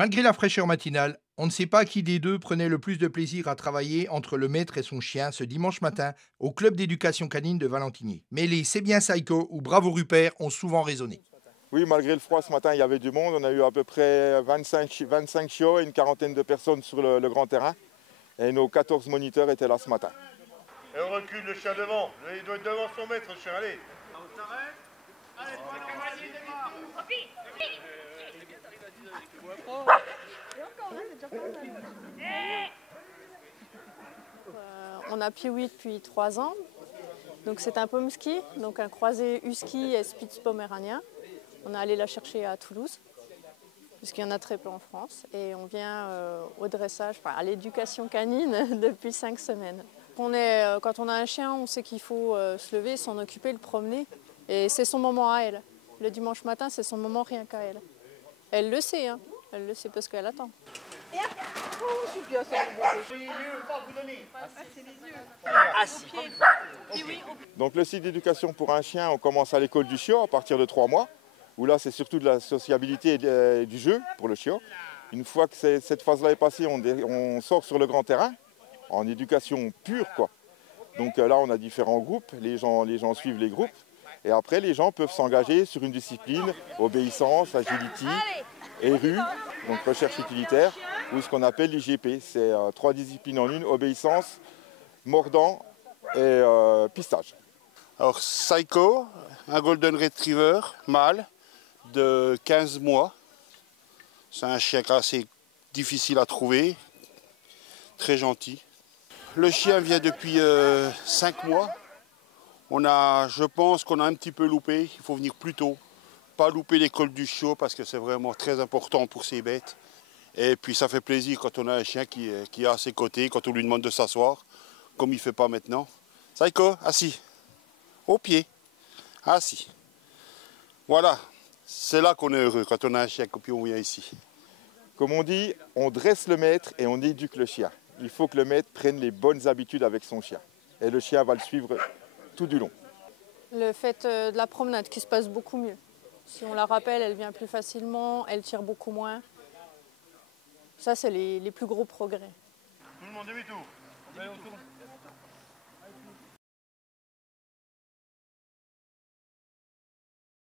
Malgré la fraîcheur matinale, on ne sait pas qui des deux prenait le plus de plaisir à travailler entre le maître et son chien ce dimanche matin au club d'éducation canine de Valentinier. Mais les C'est bien Psycho ou Bravo Rupert ont souvent résonné. Oui, malgré le froid, ce matin, il y avait du monde. On a eu à peu près 25 chiots et une quarantaine de personnes sur le grand terrain. Et nos 14 moniteurs étaient là ce matin. Et on recule le chien devant. Il doit être devant son maître, le chien. Allez. On s'arrête. Allez, on a Pee-wee depuis 3 ans. Donc c'est un pomsky, donc un croisé husky et spitz poméranien. On est allé la chercher à Toulouse, puisqu'il y en a très peu en France. Et on vient au dressage, enfin, à l'éducation canine depuis 5 semaines. Quand on a un chien, on sait qu'il faut se lever, s'en occuper, le promener. Et c'est son moment à elle. Le dimanche matin, c'est son moment rien qu'à elle. Elle le sait, hein. Elle le sait parce qu'elle attend. Donc le site d'éducation pour un chien, on commence à l'école du chiot à partir de 3 mois, où là c'est surtout de la sociabilité et du jeu pour le chiot. Une fois que cette phase-là est passée, on sort sur le grand terrain, en éducation pure, quoi. Donc là on a différents groupes, les gens suivent les groupes, et après les gens peuvent s'engager sur une discipline, obéissance, agility, ERU, donc recherche utilitaire, ou ce qu'on appelle l'IGP. C'est 3 disciplines en une, obéissance, mordant et pistage. Alors Psycho, un Golden Retriever mâle de 15 mois. C'est un chien assez difficile à trouver, très gentil. Le chien vient depuis 5 mois. Je pense qu'on a un petit peu loupé, il faut venir plus tôt. Pas louper l'école du chiot parce que c'est vraiment très important pour ces bêtes. Et puis ça fait plaisir quand on a un chien qui est à ses côtés, quand on lui demande de s'asseoir, comme il ne fait pas maintenant. Psycho, assis. Au pied. Assis. Voilà. C'est là qu'on est heureux, quand on a un chien, puis on vient ici. Comme on dit, on dresse le maître et on éduque le chien. Il faut que le maître prenne les bonnes habitudes avec son chien. Et le chien va le suivre tout du long. Le fait de la promenade qui se passe beaucoup mieux. Si on la rappelle, elle vient plus facilement, elle tire beaucoup moins. Ça, c'est les plus gros progrès. Tout le monde demi-tour. Allez, on tourne.